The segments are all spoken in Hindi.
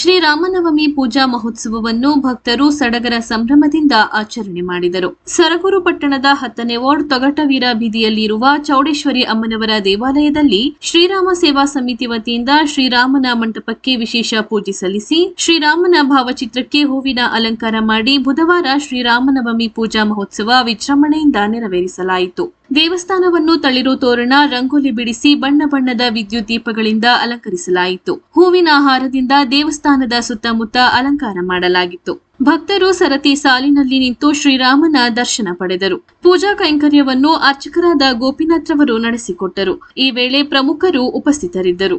ಶ್ರೀರಾಮನವಮಿ ಪೂಜಾ ಮಹೋತ್ಸವವನ್ನು ಭಕ್ತರು ಸಡಗರ ಸಂಭ್ರಮದಿಂದ ಆಚರಣೆ ಮಾಡಿದರು. ಸರಗೂರು ಪಟ್ಟಣದ ಹತ್ತನೇ ವಾರ್ಡ್ ತೊಗಟವೀರ ಬೀದಿಯಲ್ಲಿರುವ ಚೌಡೇಶ್ವರಿ ಅಮ್ಮನವರ ದೇವಾಲಯದಲ್ಲಿ ಶ್ರೀರಾಮ ಸೇವಾ ಸಮಿತಿ ವತಿಯಿಂದ ಶ್ರೀರಾಮನ ಮಂಟಪಕ್ಕೆ ವಿಶೇಷ ಪೂಜೆ ಸಲ್ಲಿಸಿ, ಶ್ರೀರಾಮನ ಭಾವಚಿತ್ರಕ್ಕೆ ಹೂವಿನ ಅಲಂಕಾರ ಮಾಡಿ ಬುಧವಾರ ಶ್ರೀರಾಮನವಮಿ ಪೂಜಾ ಮಹೋತ್ಸವ ವಿಜೃಂಭಣೆಯಿಂದ ನೆರವೇರಿಸಲಾಯಿತು. ದೇವಸ್ಥಾನವನ್ನು ತಳಿರು ತೋರಣ, ರಂಗೋಲಿ ಬಿಡಿಸಿ ಬಣ್ಣ ಬಣ್ಣದ ವಿದ್ಯುತ್ ದೀಪಗಳಿಂದ ಅಲಂಕರಿಸಲಾಯಿತು. ಹೂವಿನ ಆಹಾರದಿಂದ ದೇವಸ್ಥಾನದ ಸುತ್ತಮುತ್ತ ಅಲಂಕಾರ ಮಾಡಲಾಗಿತ್ತು. ಭಕ್ತರು ಸರತಿ ಸಾಲಿನಲ್ಲಿ ನಿಂತು ಶ್ರೀರಾಮನ ದರ್ಶನ ಪಡೆದರು. ಪೂಜಾ ಕೈಂಕರ್ಯವನ್ನು ಅರ್ಚಕರಾದ ಗೋಪಿನಾಥ್ರವರು ನಡೆಸಿಕೊಟ್ಟರು. ಈ ವೇಳೆ ಪ್ರಮುಖರು ಉಪಸ್ಥಿತರಿದ್ದರು.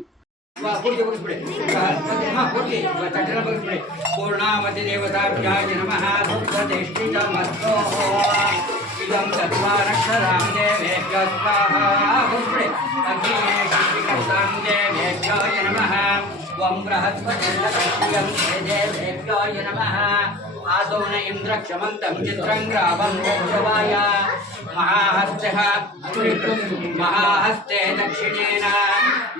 ईदं चत्वारक्षरां देवेभ्यो स्वाहा अग्निमे शिशिकर्तां देवेभ्यो नमः। ॐ बृहस्पतिर्लक्ष्मीयं देवेभ्यो नमः। आदौ न इन्द्रक्षमन्तं चित्रं ग्रावं महाहस्तः महाहस्ते दक्षिणे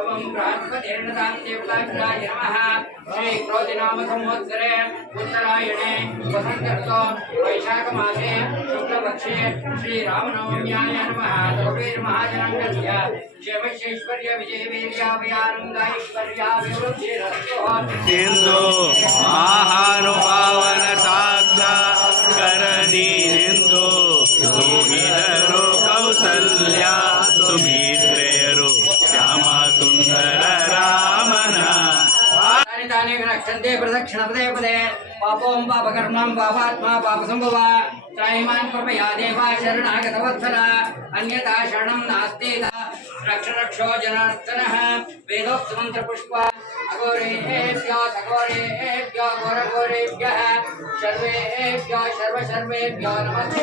ओम बृहस्पतिर्णतां उत्तरायणे वसन्तर्तो वैशाखमासे शुक्लपक्षे श्रीरामनवम्याय नमः। लोकैर्महाजनाङ्गस्य क्षेमश्चैश्वर्य विजयवीर्याभयानन्दाश्वर्याभिवृद्धिरस्तु आहारो तानि तानि रक्षन्ते प्रदक्षिण पदे पदे। पापों पापकर्मं पापात्मा पापसम्भव त्राहिमान् कृपया देवा शरणागतवत्सल। अन्यथा शरणं नास्ति रक्ष रक्षो जनार्दनः। वेदोक्तमन्त्रपुष्प। अघोरेभ्यो सघोरेभ्यो घोरघोरेभ्यः। सर्वेभ्यो सर्व सर्वेभ्यो नमस्ते।